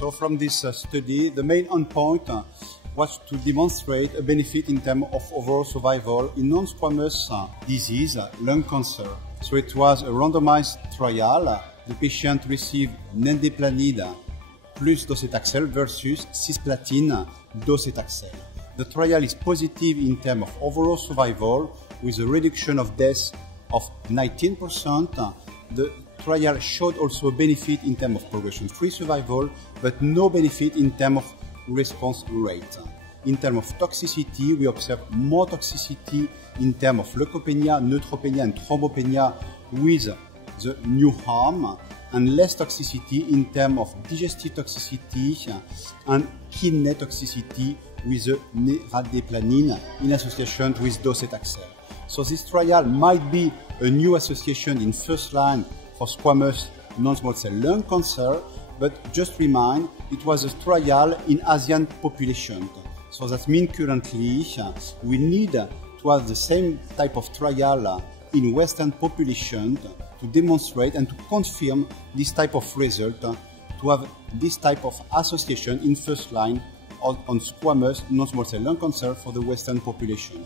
So from this study, the main endpoint was to demonstrate a benefit in terms of overall survival in non-squamous disease, lung cancer. So it was a randomized trial. The patient received nandiplanide plus docetaxel versus cisplatin docetaxel. The trial is positive in terms of overall survival with a reduction of deaths of 19%. The trial showed also a benefit in terms of progression-free survival, but no benefit in terms of response rate. In terms of toxicity, we observe more toxicity in terms of leukopenia, neutropenia, and thrombopenia with the new arm, and less toxicity in terms of digestive toxicity and kidney toxicity with the neradeplanine in association with docetaxel. So this trial might be a new association in first line for squamous non-small cell lung cancer, but just remind, it was a trial in Asian population. So that means currently we need to have the same type of trial in Western population to demonstrate and to confirm this type of result, to have this type of association in first line on squamous non-small cell lung cancer for the Western population.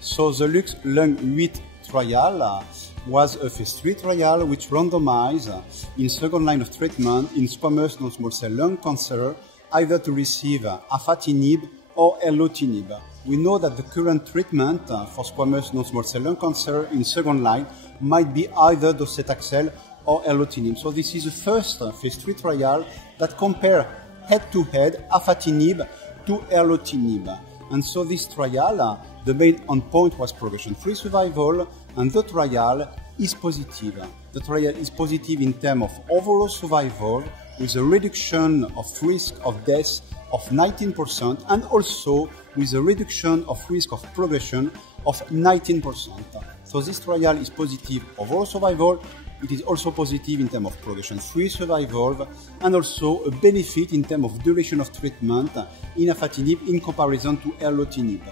So the Lux Lung 8 trial was a phase 3 trial which randomized in second line of treatment in squamous non-small cell lung cancer either to receive afatinib or erlotinib. We know that the current treatment for squamous non-small cell lung cancer in second line might be either docetaxel or erlotinib. So this is the first phase 3 trial that compare head-to-head afatinib to erlotinib. And so this trial, the main endpoint was progression-free survival, and the trial is positive. The trial is positive in terms of overall survival with a reduction of risk of death of 19% and also with a reduction of risk of progression of 19%. So this trial is positive overall survival. It is also positive in terms of progression-free survival and also a benefit in terms of duration of treatment in afatinib in comparison to erlotinib.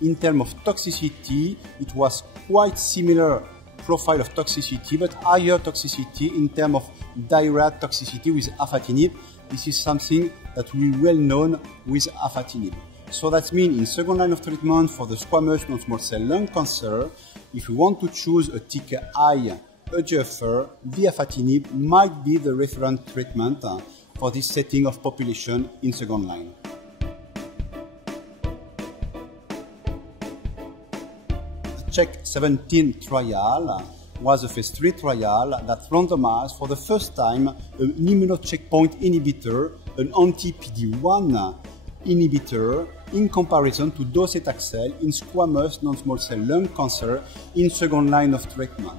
In terms of toxicity, it was quite similar profile of toxicity, but higher toxicity in terms of diarrhea toxicity with afatinib. This is something that we well known with afatinib. So that means in second line of treatment for the squamous non-small cell lung cancer, if we want to choose a TKI EGFR, the afatinib might be the reference treatment for this setting of population in second line. The CHECK 17 trial was a phase 3 trial that randomized for the first time an immunocheckpoint inhibitor, an anti-PD-1 inhibitor, in comparison to docetaxel in squamous non-small cell lung cancer in second line of treatment.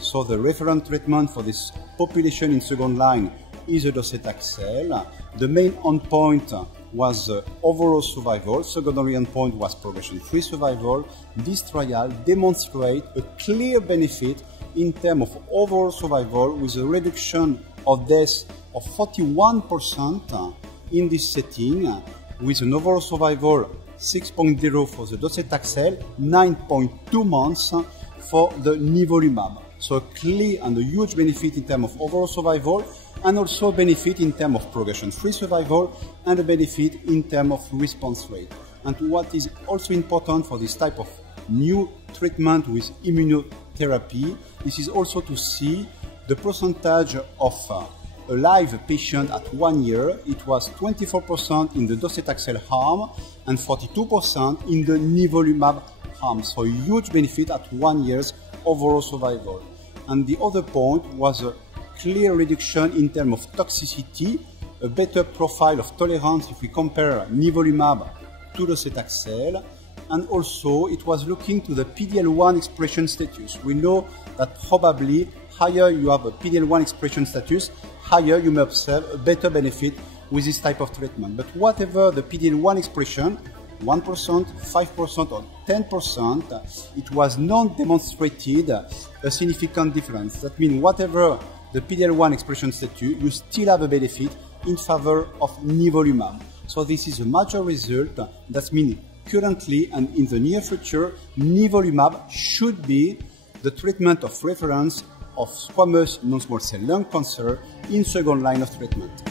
So the reference treatment for this population in second line is a docetaxel. The main endpoint was overall survival. Secondary endpoint was progression-free survival. This trial demonstrates a clear benefit in terms of overall survival with a reduction of death of 41% in this setting, with an overall survival 6.0 for the docetaxel, 9.2 months for the nivolumab. So a clear and a huge benefit in terms of overall survival, and also a benefit in terms of progression-free survival, and a benefit in terms of response rate. And what is also important for this type of new treatment with immunotherapy, this is also to see the percentage of a live patient at 1 year. It was 24% in the docetaxel arm and 42% in the nivolumab arm. So a huge benefit at 1 year's overall survival. And the other point was a clear reduction in terms of toxicity, a better profile of tolerance if we compare nivolumab to docetaxel, and also it was looking to the PD-L1 expression status. We know that probably higher you have a PD-L1 expression status, higher you may observe a better benefit with this type of treatment. But whatever the PD-L1 expression, 1%, 5% or 10%, it was not demonstrated a significant difference. That means whatever the PD-L1 expression status, you still have a benefit in favor of nivolumab. So this is a major result. That means currently and in the near future, nivolumab should be the treatment of reference of squamous non-small cell lung cancer in second line of treatment.